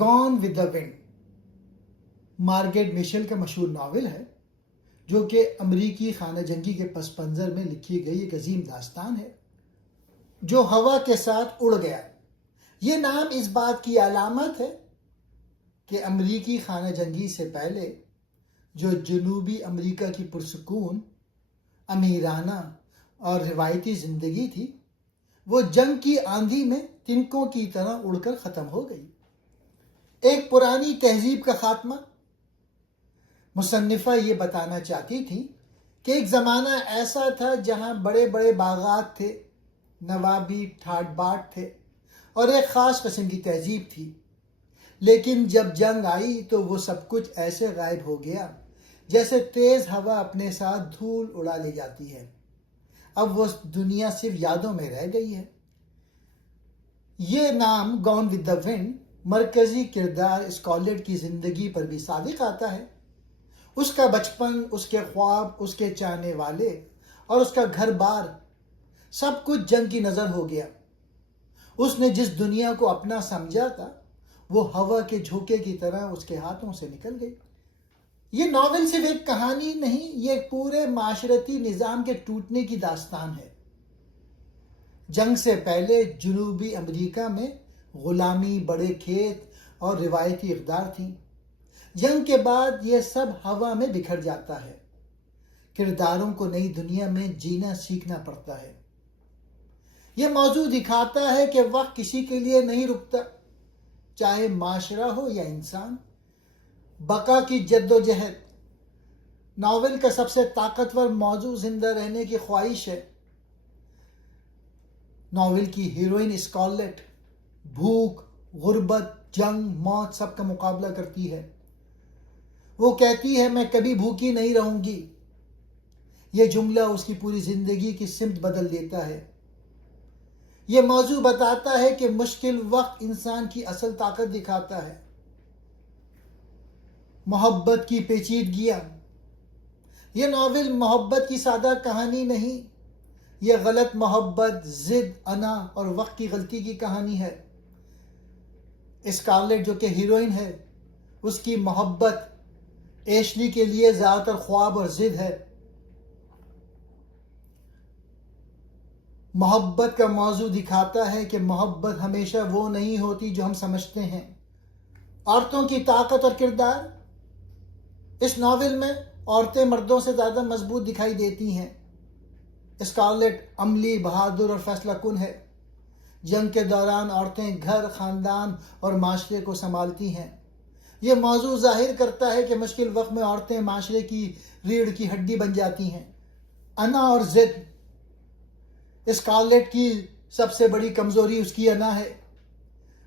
Gone with the wind Margaret Mitchell کا مشہور novel ہے جو کہ امریکی خانہ جنگی کے پس منظر میں لکھی گئی ایک عظیم داستان ہے جو ہوا کے ساتھ اڑ گیا۔ یہ نام اس بات کی علامت ہے کہ امریکی خانہ جنگی سے پہلے جو جنوبی امریکہ کی پرسکون، امیرانہ اور روایتی زندگی تھی وہ جنگ کی آندھی میں تنکوں کی طرح اڑ کر ختم ہو گئی۔ ایک پرانی تہذیب کا خاتمہ۔ مصنفہ یہ بتانا چاہتی تھی کہ ایک زمانہ ایسا تھا جہاں بڑے بڑے باغات تھے، نوابی ٹھاٹ باٹ تھے اور ایک خاص قسم کی تہذیب تھی، لیکن جب جنگ آئی تو وہ سب کچھ ایسے غائب ہو گیا جیسے تیز ہوا اپنے ساتھ دھول اڑا لے جاتی ہے۔ اب وہ دنیا صرف یادوں میں رہ گئی ہے۔ یہ نام گون ود دا ونڈ مرکزی کردار اسکارلیٹ کی زندگی پر بھی صادق آتا ہے۔ اس کا بچپن، اس کے خواب، اس کے چاہنے والے اور اس کا گھر بار سب کچھ جنگ کی نظر ہو گیا۔ اس نے جس دنیا کو اپنا سمجھا تھا وہ ہوا کے جھونکے کی طرح اس کے ہاتھوں سے نکل گئی۔ یہ ناول صرف ایک کہانی نہیں، یہ ایک پورے معاشرتی نظام کے ٹوٹنے کی داستان ہے۔ جنگ سے پہلے جنوبی امریکہ میں غلامی، بڑے کھیت اور روایتی اقدار تھیں۔ جنگ کے بعد یہ سب ہوا میں بکھر جاتا ہے۔ کرداروں کو نئی دنیا میں جینا سیکھنا پڑتا ہے۔ یہ موضوع دکھاتا ہے کہ وقت کسی کے لیے نہیں رکتا، چاہے معاشرہ ہو یا انسان۔ بقا کی جد و جہد۔ ناول کا سب سے طاقتور موضوع زندہ رہنے کی خواہش ہے۔ ناول کی ہیروئن اسکارلیٹ بھوک، غربت، جنگ، موت سب کا مقابلہ کرتی ہے۔ وہ کہتی ہے میں کبھی بھوکی نہیں رہوں گی۔ یہ جملہ اس کی پوری زندگی کی سمت بدل دیتا ہے۔ یہ موضوع بتاتا ہے کہ مشکل وقت انسان کی اصل طاقت دکھاتا ہے۔ محبت کی پیچیدگیاں۔ یہ ناول محبت کی سادہ کہانی نہیں، یہ غلط محبت، ضد، انا اور وقت کی غلطی کی کہانی ہے۔ اسکارلیٹ جو کہ ہیروئن ہے، اس کی محبت ایشلی کے لیے زیادہ تر خواب اور ضد ہے۔ محبت کا موضوع دکھاتا ہے کہ محبت ہمیشہ وہ نہیں ہوتی جو ہم سمجھتے ہیں۔ عورتوں کی طاقت اور کردار۔ اس ناول میں عورتیں مردوں سے زیادہ مضبوط دکھائی دیتی ہیں۔ اسکارلیٹ عملی، بہادر اور فیصلہ کن ہے۔ جنگ کے دوران عورتیں گھر، خاندان اور معاشرے کو سنبھالتی ہیں۔ یہ موضوع ظاہر کرتا ہے کہ مشکل وقت میں عورتیں معاشرے کی ریڑھ کی ہڈی بن جاتی ہیں۔ انا اور ضد۔ اسکارلیٹ کی سب سے بڑی کمزوری اس کی انا ہے۔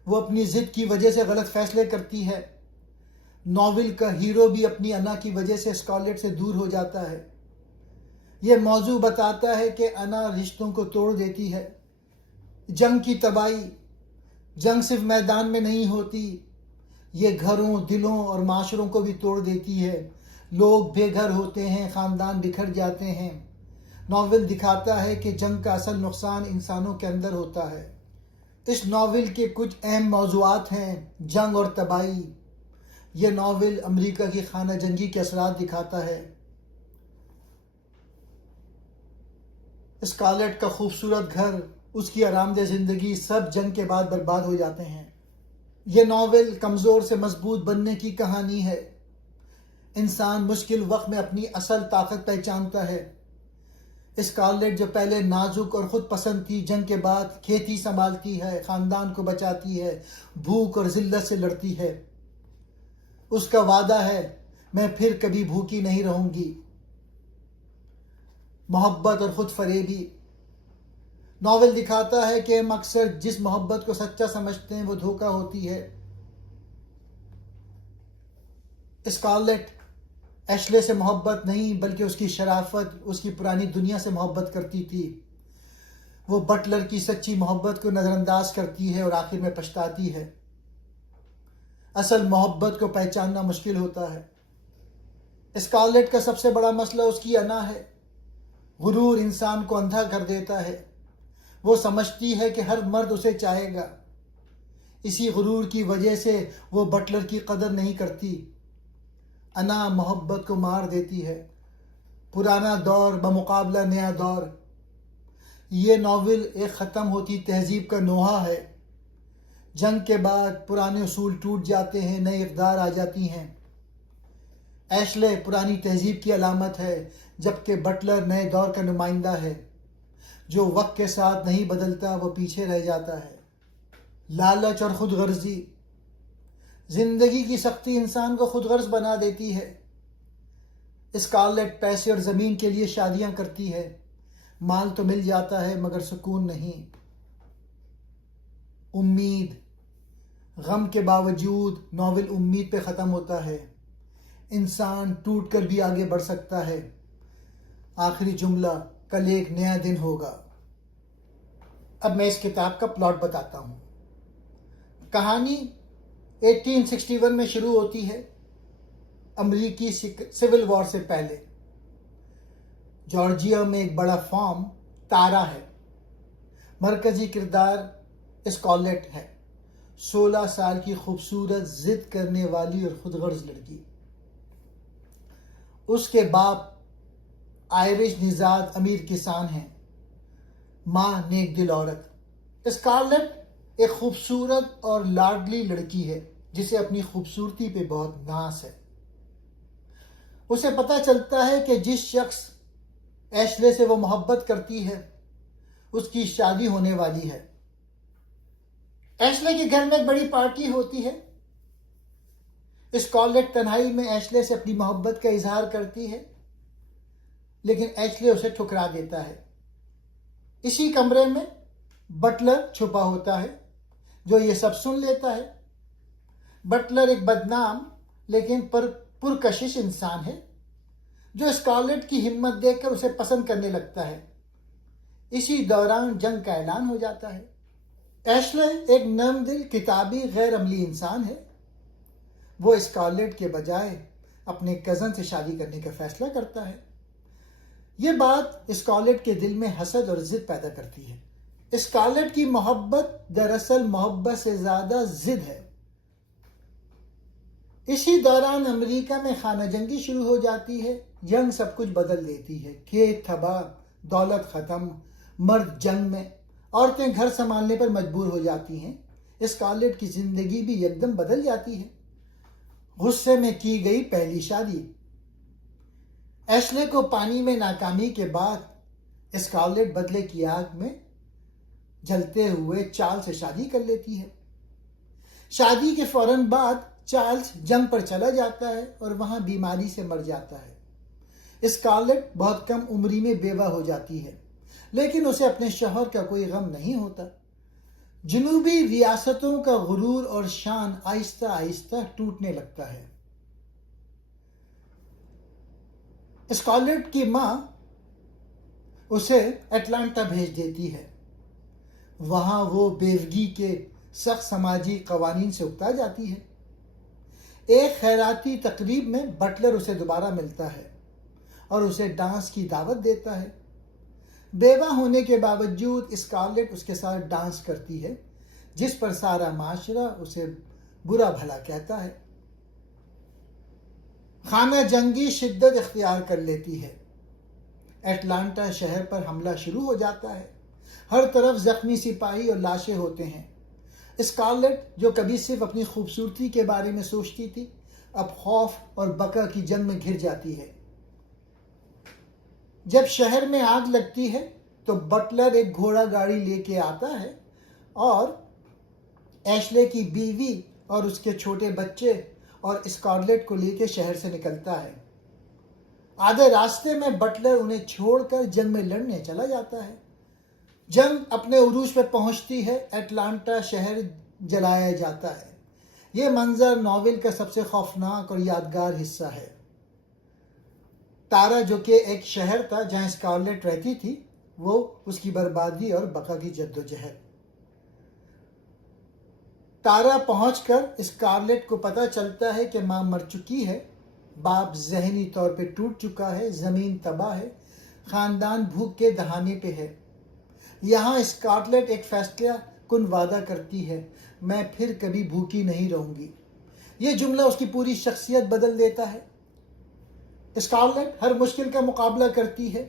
وہ اپنی ضد کی وجہ سے غلط فیصلے کرتی ہے۔ ناول کا ہیرو بھی اپنی انا کی وجہ سے اسکارلیٹ سے دور ہو جاتا ہے۔ یہ موضوع بتاتا ہے کہ انا رشتوں کو توڑ دیتی ہے۔ جنگ کی تباہی۔ جنگ صرف میدان میں نہیں ہوتی، یہ گھروں، دلوں اور معاشروں کو بھی توڑ دیتی ہے۔ لوگ بے گھر ہوتے ہیں، خاندان بکھر جاتے ہیں۔ ناول دکھاتا ہے کہ جنگ کا اصل نقصان انسانوں کے اندر ہوتا ہے۔ اس ناول کے کچھ اہم موضوعات ہیں۔ جنگ اور تباہی۔ یہ ناول امریکہ کی خانہ جنگی کے اثرات دکھاتا ہے۔ اسکارلیٹ کا خوبصورت گھر، اس کی آرام دہ زندگی سب جنگ کے بعد برباد ہو جاتے ہیں۔ یہ ناول کمزور سے مضبوط بننے کی کہانی ہے۔ انسان مشکل وقت میں اپنی اصل طاقت پہچانتا ہے۔ اسکارلیٹ جو پہلے نازک اور خود پسند تھی، جنگ کے بعد کھیتی سنبھالتی ہے، خاندان کو بچاتی ہے، بھوک اور ذلت سے لڑتی ہے۔ اس کا وعدہ ہے میں پھر کبھی بھوکی نہیں رہوں گی۔ محبت اور خود فریبی۔ ناول دکھاتا ہے کہ ہم اکثر جس محبت کو سچا سمجھتے ہیں وہ دھوکہ ہوتی ہے۔ اسکارلیٹ ایشلے سے محبت نہیں بلکہ اس کی شرافت، اس کی پرانی دنیا سے محبت کرتی تھی۔ وہ بٹلر کی سچی محبت کو نظر انداز کرتی ہے اور آخر میں پچھتاتی ہے۔ اصل محبت کو پہچاننا مشکل ہوتا ہے۔ اسکارلیٹ کا سب سے بڑا مسئلہ اس کی انا ہے۔ غرور انسان کو اندھا کر دیتا ہے۔ وہ سمجھتی ہے کہ ہر مرد اسے چاہے گا۔ اسی غرور کی وجہ سے وہ بٹلر کی قدر نہیں کرتی. انا محبت کو مار دیتی ہے. پرانا دور بمقابلہ نیا دور. یہ ناول ایک ختم ہوتی تہذیب کا نوحہ ہے. جنگ کے بعد پرانے اصول ٹوٹ جاتے ہیں، نئی اقدار آ جاتی ہیں. ایشلے پرانی تہذیب کی علامت ہے، جبکہ بٹلر نئے دور کا نمائندہ ہے. جو وقت کے ساتھ نہیں بدلتا وہ پیچھے رہ جاتا ہے. لالچ اور خود غرضی. زندگی کی سختی انسان کو خود غرض بنا دیتی ہے. اسکارلیٹ پیسے اور زمین کے لیے شادیاں کرتی ہے. مال تو مل جاتا ہے مگر سکون نہیں. امید. غم کے باوجود ناول امید پہ ختم ہوتا ہے. انسان ٹوٹ کر بھی آگے بڑھ سکتا ہے. آخری جملہ، کل ایک نیا دن ہوگا. اب میں اس کتاب کا پلاٹ بتاتا ہوں. کہانی 1861 میں شروع ہوتی ہے، امریکی سول وار سے پہلے. جارجیا میں ایک بڑا فارم تارا ہے. مرکزی کردار اسکارلیٹ ہے، 16 سال کی خوبصورت ضد کرنے والی اور خود غرض لڑکی. اس کے باپ آئرش نژاد امیر کسان ہیں، ماں نیک دل عورت. اسکارلیٹ ایک خوبصورت اور لاڈلی لڑکی ہے جسے اپنی خوبصورتی پہ بہت ناز ہے. اسے پتہ چلتا ہے کہ جس شخص ایشلے سے وہ محبت کرتی ہے اس کی شادی ہونے والی ہے. ایشلے کے گھر میں ایک بڑی پارٹی ہوتی ہے. اسکارلیٹ تنہائی میں ایشلے سے اپنی محبت کا اظہار کرتی ہے، لیکن ایشلے اسے ٹھکرا دیتا ہے. اسی کمرے میں بٹلر چھپا ہوتا ہے جو یہ سب سن لیتا ہے. بٹلر ایک بدنام لیکن پرکشش انسان ہے جو اسکارلیٹ کی ہمت دیکھ کر اسے پسند کرنے لگتا ہے. اسی دوران جنگ کا اعلان ہو جاتا ہے. ایشلے ایک نرم دل، کتابی، غیر عملی انسان ہے. وہ اسکارلیٹ کے بجائے اپنے کزن سے شادی کرنے کا فیصلہ کرتا ہے. یہ بات اسکارلیٹ کے دل میں حسد اور ضد پیدا کرتی ہے. اسکارلیٹ کی محبت دراصل محبت سے زیادہ ضد ہے. اسی دوران امریکہ میں خانہ جنگی شروع ہو جاتی ہے. جنگ سب کچھ بدل دیتی ہے. کھیت تباہ، دولت ختم، مرد جنگ میں، عورتیں گھر سنبھالنے پر مجبور ہو جاتی ہیں. اسکارلیٹ کی زندگی بھی یکدم بدل جاتی ہے. غصے میں کی گئی پہلی شادی. ایشلے کو پانی میں ناکامی کے بعد اسکارلیٹ بدلے کی آگ میں جلتے ہوئے چارلز سے شادی کر لیتی ہے. شادی کے فوراً بعد چارلز جنگ پر چلا جاتا ہے اور وہاں بیماری سے مر جاتا ہے. اسکارلیٹ بہت کم عمری میں بیوہ ہو جاتی ہے، لیکن اسے اپنے شوہر کا کوئی غم نہیں ہوتا. جنوبی ریاستوں کا غرور اور شان آہستہ آہستہ ٹوٹنے لگتا ہے. اسکارلیٹ کی ماں اسے اٹلانٹا بھیج دیتی ہے. وہاں وہ بیوگی کے سخت سماجی قوانین سے اکتا جاتی ہے. ایک خیراتی تقریب میں بٹلر اسے دوبارہ ملتا ہے اور اسے ڈانس کی دعوت دیتا ہے. بیوہ ہونے کے باوجود اسکارلیٹ اس کے ساتھ ڈانس کرتی ہے، جس پر سارا معاشرہ اسے برا بھلا کہتا ہے. خانہ جنگی شدت اختیار کر لیتی ہے. اٹلانٹا شہر پر حملہ شروع ہو جاتا ہے. ہر طرف زخمی سپاہی اور لاشیں ہوتے ہیں. اسکارلیٹ جو کبھی صرف اپنی خوبصورتی کے بارے میں سوچتی تھی، اب خوف اور بقا کی جنگ میں گھر جاتی ہے. جب شہر میں آگ لگتی ہے تو بٹلر ایک گھوڑا گاڑی لے کے آتا ہے اور ایشلے کی بیوی اور اس کے چھوٹے بچے اور اسکارلیٹ کو لے کے شہر سے نکلتا ہے. آدھے راستے میں بٹلر انہیں چھوڑ کر جنگ میں لڑنے چلا جاتا ہے. جنگ اپنے عروج پہ پہنچتی ہے. اٹلانٹا شہر جلایا جاتا ہے. یہ منظر ناول کا سب سے خوفناک اور یادگار حصہ ہے. تارا جو کہ ایک شہر تھا جہاں اسکارلیٹ رہتی تھی، وہ اس کی بربادی اور بقا کی جدوجہد. تارا پہنچ کر اسکارلیٹ کو پتہ چلتا ہے کہ ماں مر چکی ہے، باپ ذہنی طور پہ ٹوٹ چکا ہے، زمین تباہ ہے، خاندان بھوک کے دہانے پہ ہے. یہاں اسکارلیٹ ایک فیصلہ کن وعدہ کرتی ہے میں پھر کبھی بھوکی نہیں رہوں گی۔ یہ جملہ اس کی پوری شخصیت بدل دیتا ہے۔ اسکارلیٹ ہر مشکل کا مقابلہ کرتی ہے،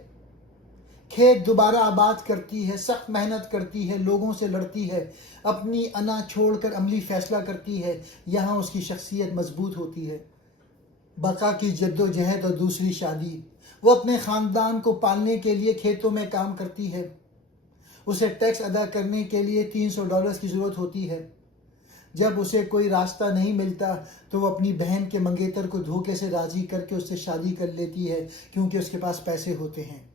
کھیت دوبارہ آباد کرتی ہے، سخت محنت کرتی ہے، لوگوں سے لڑتی ہے، اپنی انا چھوڑ کر عملی فیصلہ کرتی ہے۔ یہاں اس کی شخصیت مضبوط ہوتی ہے۔ بقا کی جد و جہد اور دوسری شادی۔ وہ اپنے خاندان کو پالنے کے لیے کھیتوں میں کام کرتی ہے۔ اسے ٹیکس ادا کرنے کے لیے $300 کی ضرورت ہوتی ہے۔ جب اسے کوئی راستہ نہیں ملتا تو وہ اپنی بہن کے منگیتر کو دھوکے سے راضی کر کے اس سے شادی کر لیتی ہے کیونکہ اس کے پاس پیسے ہوتے ہیں۔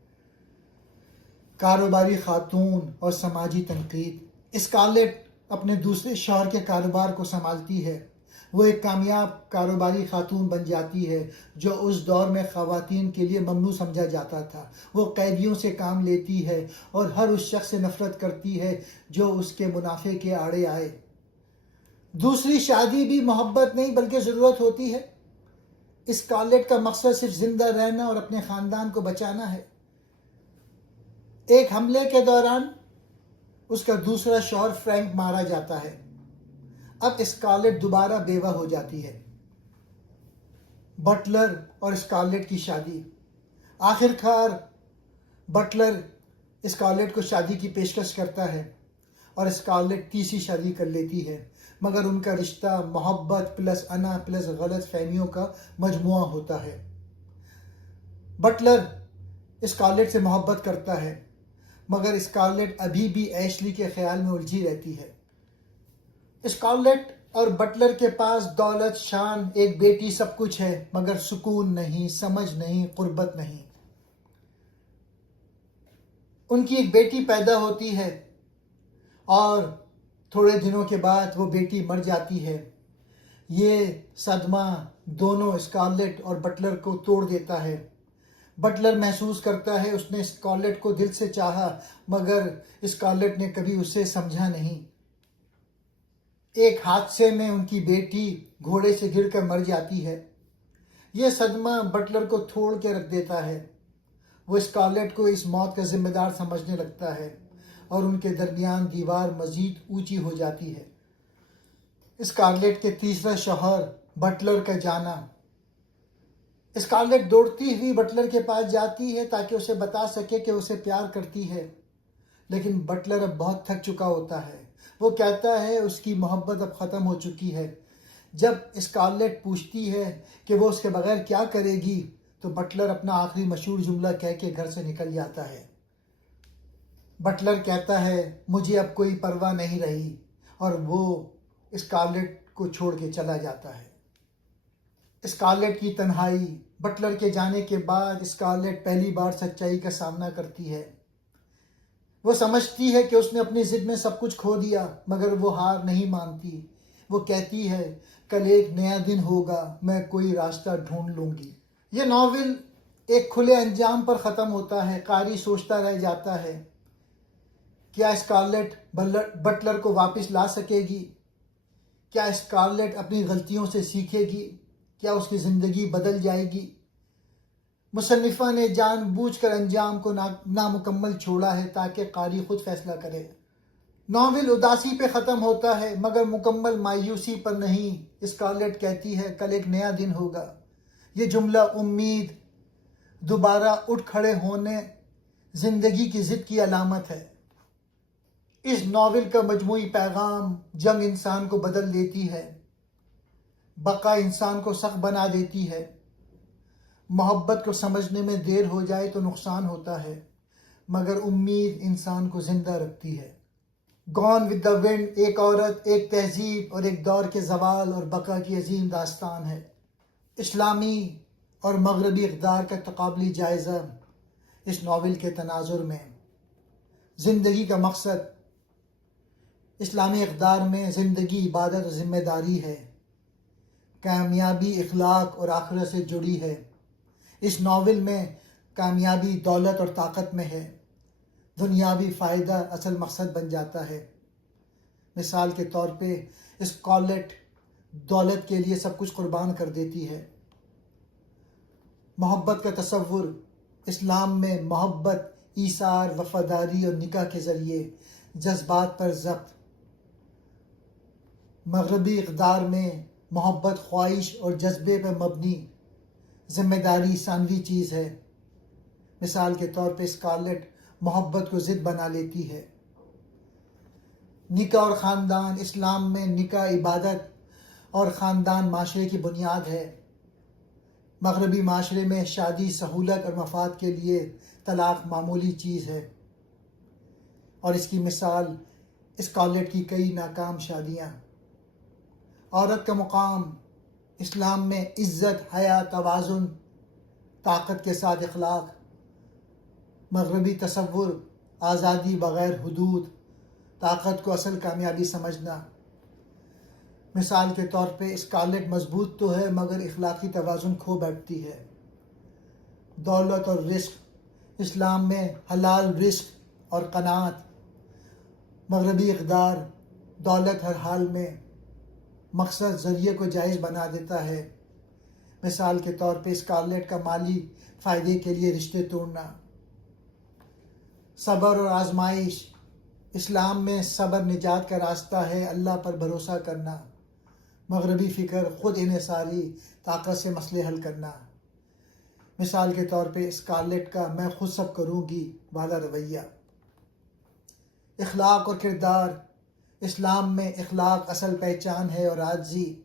کاروباری خاتون اور سماجی تنقید۔ اسکارلیٹ اپنے دوسرے شوہر کے کاروبار کو سنبھالتی ہے۔ وہ ایک کامیاب کاروباری خاتون بن جاتی ہے جو اس دور میں خواتین کے لیے ممنوع سمجھا جاتا تھا۔ وہ قیدیوں سے کام لیتی ہے اور ہر اس شخص سے نفرت کرتی ہے جو اس کے منافع کے آڑے آئے۔ دوسری شادی بھی محبت نہیں بلکہ ضرورت ہوتی ہے۔ اسکارلیٹ کا مقصد صرف زندہ رہنا اور اپنے خاندان کو بچانا ہے۔ ایک حملے کے دوران اس کا دوسرا شوہر فرینک مارا جاتا ہے۔ اب اسکارلیٹ دوبارہ بیوہ ہو جاتی ہے۔ بٹلر اور اسکارلیٹ کی شادی۔ آخر کار بٹلر اسکارلیٹ کو شادی کی پیشکش کرتا ہے اور اسکارلیٹ تیسری شادی کر لیتی ہے، مگر ان کا رشتہ محبت پلس انا پلس غلط فہمیوں کا مجموعہ ہوتا ہے۔ بٹلر اسکارلیٹ سے محبت کرتا ہے مگر اسکارلیٹ ابھی بھی ایشلی کے خیال میں الجھی رہتی ہے۔ اسکارلیٹ اور بٹلر کے پاس دولت، شان، ایک بیٹی، سب کچھ ہے مگر سکون نہیں، سمجھ نہیں، قربت نہیں۔ ان کی ایک بیٹی پیدا ہوتی ہے اور تھوڑے دنوں کے بعد وہ بیٹی مر جاتی ہے۔ یہ صدمہ دونوں اسکارلیٹ اور بٹلر کو توڑ دیتا ہے۔ بٹلر محسوس کرتا ہے اس نے اسکارلیٹ کو دل سے چاہا مگر اسکارلیٹ نے کبھی اسے سمجھا نہیں۔ ایک حادثے میں ان کی بیٹی گھوڑے سے گر کر مر جاتی ہے۔ یہ صدمہ بٹلر کو توڑ کے رکھ دیتا ہے۔ وہ اسکارلیٹ کو اس موت کا ذمہ دار سمجھنے لگتا ہے اور ان کے درمیان دیوار مزید اونچی ہو جاتی ہے۔ اسکارلیٹ کے تیسرا شوہر بٹلر کا جانا۔ اسکارلیٹ دوڑتی ہوئی بٹلر کے پاس جاتی ہے تاکہ اسے بتا سکے کہ اسے پیار کرتی ہے، لیکن بٹلر اب بہت تھک چکا ہوتا ہے۔ وہ کہتا ہے اس کی محبت اب ختم ہو چکی ہے۔ جب اسکارلیٹ پوچھتی ہے کہ وہ اس کے بغیر کیا کرے گی تو بٹلر اپنا آخری مشہور جملہ کہہ کے گھر سے نکل جاتا ہے۔ بٹلر کہتا ہے مجھے اب کوئی پرواہ نہیں رہی اور وہ اسکارلیٹ کو چھوڑ کے چلا جاتا ہے۔ اسکارلیٹ کی تنہائی۔ بٹلر کے جانے کے بعد اسکارلیٹ پہلی بار سچائی کا سامنا کرتی ہے۔ وہ سمجھتی ہے کہ اس نے اپنی ضد میں سب کچھ کھو دیا مگر وہ ہار نہیں مانتی۔ وہ کہتی ہے کل ایک نیا دن ہوگا، میں کوئی راستہ ڈھونڈ لوں گی۔ یہ ناول ایک کھلے انجام پر ختم ہوتا ہے۔ قاری سوچتا رہ جاتا ہے کیا اسکارلیٹ بٹلر کو واپس لا سکے گی؟ کیا اسکارلیٹ اپنی غلطیوں سے سیکھے گی؟ کیا اس کی زندگی بدل جائے گی؟ مصنفہ نے جان بوجھ کر انجام کو نامکمل چھوڑا ہے تاکہ قاری خود فیصلہ کرے۔ ناول اداسی پہ ختم ہوتا ہے مگر مکمل مایوسی پر نہیں۔ اسکارلیٹ کہتی ہے کل ایک نیا دن ہوگا۔ یہ جملہ امید، دوبارہ اٹھ کھڑے ہونے، زندگی کی ضد کی علامت ہے۔ اس ناول کا مجموعی پیغام جنگ انسان کو بدل دیتی ہے، بقا انسان کو سخت بنا دیتی ہے، محبت کو سمجھنے میں دیر ہو جائے تو نقصان ہوتا ہے مگر امید انسان کو زندہ رکھتی ہے۔ گون ود دا ونڈ ایک عورت، ایک تہذیب اور ایک دور کے زوال اور بقا کی عظیم داستان ہے۔ اسلامی اور مغربی اقدار کا تقابلی جائزہ اس ناول کے تناظر میں۔ زندگی کا مقصد۔ اسلامی اقدار میں زندگی عبادت اور ذمہ داری ہے۔ کامیابی اخلاق اور آخرت سے جڑی ہے۔ اس ناول میں کامیابی دولت اور طاقت میں ہے، دنیاوی فائدہ اصل مقصد بن جاتا ہے۔ مثال کے طور پہ اسکارلیٹ دولت کے لیے سب کچھ قربان کر دیتی ہے۔ محبت کا تصور۔ اسلام میں محبت ایثار، وفاداری اور نکاح کے ذریعے جذبات پر ضبط، مغربی اقدار میں محبت، خواہش اور جذبے پر مبنی ذمہ داری ثانوی چیز ہے۔ مثال کے طور پہ اسکارلیٹ محبت کو ضد بنا لیتی ہے۔ نکاح اور خاندان، اسلام میں نکاح عبادت اور خاندان معاشرے کی بنیاد ہے۔ مغربی معاشرے میں شادی سہولت اور مفاد کے لیے، طلاق معمولی چیز ہے، اور اس کی مثال اسکارلیٹ کی کئی ناکام شادیاں۔ عورت کا مقام اسلام میں عزت، حیا، توازن، طاقت کے ساتھ اخلاق۔ مغربی تصور آزادی بغیر حدود، طاقت کو اصل کامیابی سمجھنا۔ مثال کے طور پہ اسکارلیٹ مضبوط تو ہے مگر اخلاقی توازن کھو بیٹھتی ہے۔ دولت اور رزق، اسلام میں حلال رزق اور قناعت۔ مغربی اقدار دولت ہر حال میں مقصد ذریعے کو جائز بنا دیتا ہے۔ مثال کے طور پہ اسکارلیٹ کا مالی فائدے کے لیے رشتے توڑنا۔ صبر اور آزمائش، اسلام میں صبر نجات کا راستہ ہے، اللہ پر بھروسہ کرنا۔ مغربی فکر خود انحصاری، طاقت سے مسئلے حل کرنا۔ مثال کے طور پہ اسکارلیٹ کا میں خود سب کروں گی والا رویہ۔ اخلاق اور کردار، اسلام میں اخلاق اصل پہچان ہے اور عاجزی۔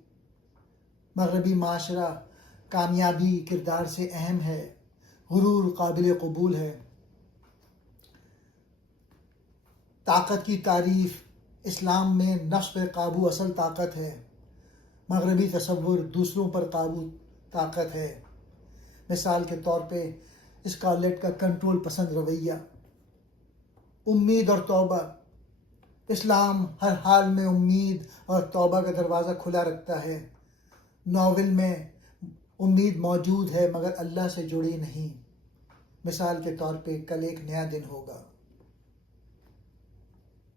مغربی معاشرہ کامیابی کردار سے اہم ہے، غرور قابل قبول ہے۔ طاقت کی تعریف، اسلام میں نفس پر قابو اصل طاقت ہے، مغربی تصور دوسروں پر قابو طاقت ہے۔ مثال کے طور پہ اسکارلیٹ کا کنٹرول پسند رویہ۔ امید اور توبہ، اسلام ہر حال میں امید اور توبہ کا دروازہ کھلا رکھتا ہے۔ ناول میں امید موجود ہے مگر اللہ سے جڑی نہیں۔ مثال کے طور پہ کل ایک نیا دن ہوگا۔